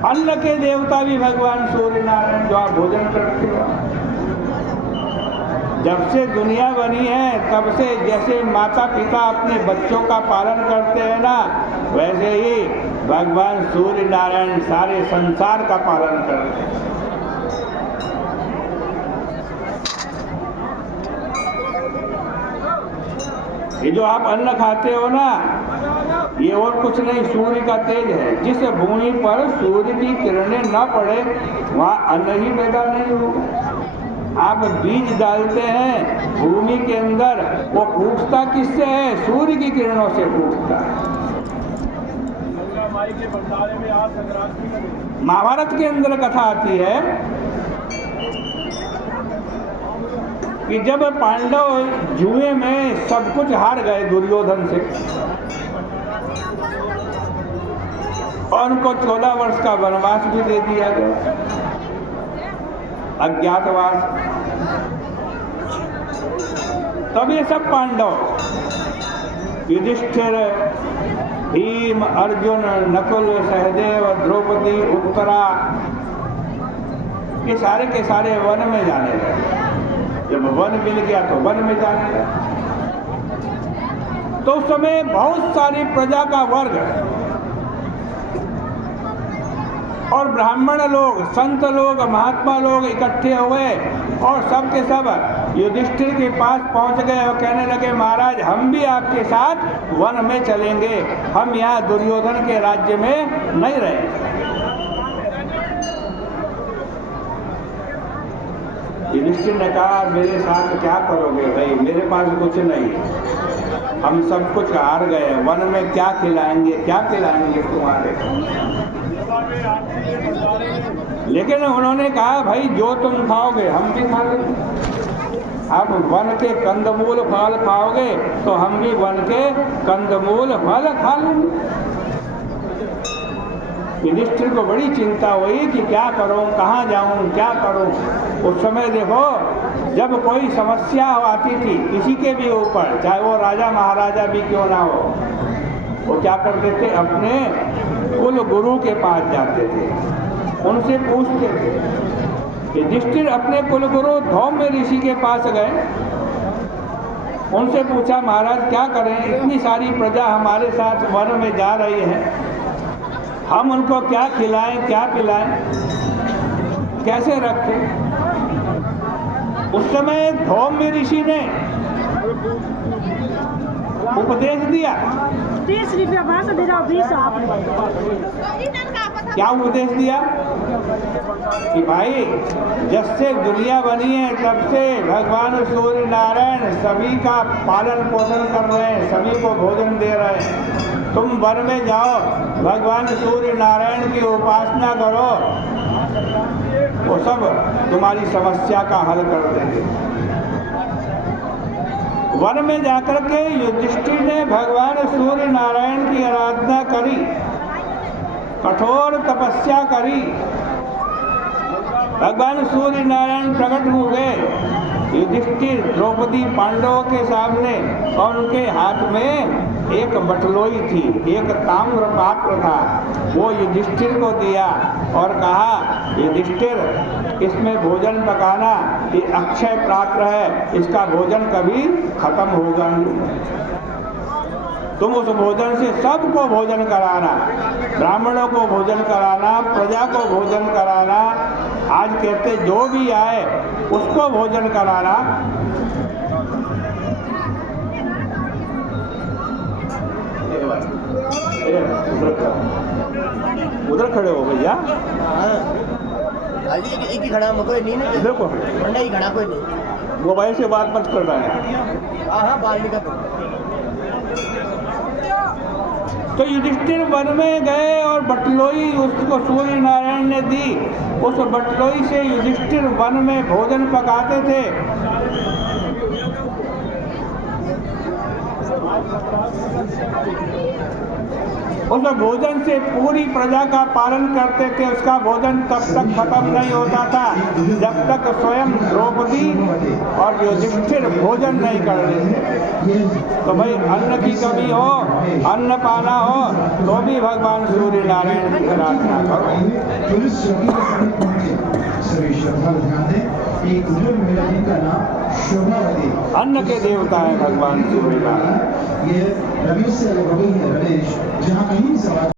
अन्न के देवता भी भगवान सूर्य नारायण जो आप भोजन करते हो। जब से दुनिया बनी है तब से जैसे माता पिता अपने बच्चों का पालन करते हैं ना, वैसे ही भगवान सूर्य नारायण सारे संसार का पालन करते हैं। ये जो आप अन्न खाते हो ना, ये और कुछ नहीं, सूर्य का तेज है। जिस भूमि पर सूर्य की किरणें न पड़े वहाँ अन्न ही पैदा नहीं होगा। आप बीज डालते हैं भूमि के अंदर, वो फूटता किससे है? सूर्य की किरणों से फूटता है। महाभारत के अंदर कथा आती है कि जब पांडव जुए में सब कुछ हार गए दुर्योधन से और उनको 14 वर्ष का वनवास भी दे दिया गया, अज्ञातवास। तब ये सब पांडव युधिष्ठिर, भीम, अर्जुन, नकुल, सहदेव, द्रौपदी, उत्तरा, ये सारे के सारे वन में जाने लगे। जब वन मिल गया तो वन में जाने लगे। तो उस समय बहुत सारी प्रजा का वर्ग और ब्राह्मण लोग, संत लोग, महात्मा लोग इकट्ठे हुए और सब के सब युधिष्ठिर के पास पहुंच गए और कहने लगे, महाराज हम भी आपके साथ वन में चलेंगे, हम यहाँ दुर्योधन के राज्य में नहीं रहेंगे। युधिष्ठिर ने कहा, मेरे साथ क्या करोगे भाई, मेरे पास कुछ नहीं, हम सब कुछ हार गए, वन में क्या खिलाएंगे, क्या खिलाएंगे तुम्हारे। लेकिन उन्होंने कहा, भाई जो तुम खाओगे हम भी खा लेंगे। आप वन के कंदमूल फल खाओगे तो हम भी वन के कंदमूल फल खा लेंगे। युधिष्ठिर को बड़ी चिंता हुई कि क्या करूं, कहाँ जाऊं, क्या करूं। उस समय देखो, जब कोई समस्या आती थी किसी के भी ऊपर, चाहे वो राजा महाराजा भी क्यों ना हो, वो क्या करते थे, अपने कुल गुरु के पास जाते थे, उनसे पूछते थे। युधिष्ठिर अपने कुल गुरु धौम्य ऋषि के पास गए, उनसे पूछा, महाराज क्या करें, इतनी सारी प्रजा हमारे साथ वन में जा रही है, हम उनको क्या खिलाएं, क्या पिलाएं, कैसे रखें। उस समय धौम्य ऋषि ने उपदेश दिया। 30 रुपया भाषा दे रहा, 20 आपने। क्या उपदेश दिया कि भाई जब से दुनिया बनी है तब से भगवान सूर्य नारायण सभी का पालन पोषण कर रहे हैं, सभी को भोजन दे रहे हैं। तुम वन में जाओ, भगवान सूर्य नारायण की उपासना करो, वो सब तुम्हारी समस्या का हल कर देंगे। वन में जाकर के युधिष्ठिर ने भगवान सूर्य नारायण की आराधना करी, कठोर तपस्या करी। भगवान सूर्य नारायण प्रकट हुए युधिष्ठिर, द्रौपदी, पांडवों के सामने और उनके हाथ में एक बटलोई थी, एक ताम्र पात्र था, वो युधिष्ठिर को दिया और कहा, युधिष्ठिर इसमें भोजन पकाना, ये अक्षय पात्र है, इसका भोजन कभी खत्म होगा नहीं। तुम उस भोजन से सबको भोजन कराना, ब्राह्मणों को भोजन कराना, प्रजा को भोजन कराना, आज कहते जो भी आए उसको भोजन कराना। उधर खड़े हो भैया, एक ही खड़ा, कोई नहीं ना, इधर को ही खड़ा, कोई नहीं, मोबाइल से बात मत कर रहा है। हाँ बाल निकल। तो युधिष्ठिर वन में गए और बटलोई उसको सूर्य नारायण ने दी। उस बटलोई से युधिष्ठिर वन में भोजन पकाते थे। उस भोजन से पूरी प्रजा का पालन करते थे। उसका भोजन तब तक खत्म नहीं होता था जब तक स्वयं द्रौपदी और युधिष्ठिर भोजन नहीं कर रहे थे। तो भाई अन्न की कमी हो, अन्न पाना हो, तो भी भगवान सूर्य नारायण की आराधना करो। सभी श्रद्धालु ध्यान दें, एक बुजुर्ग महिला जिनका नाम शोभावती, अन्न के देवता है भगवान सूर्य नारायण। ये रमेश से रमेश जहाँ कहीं सवाल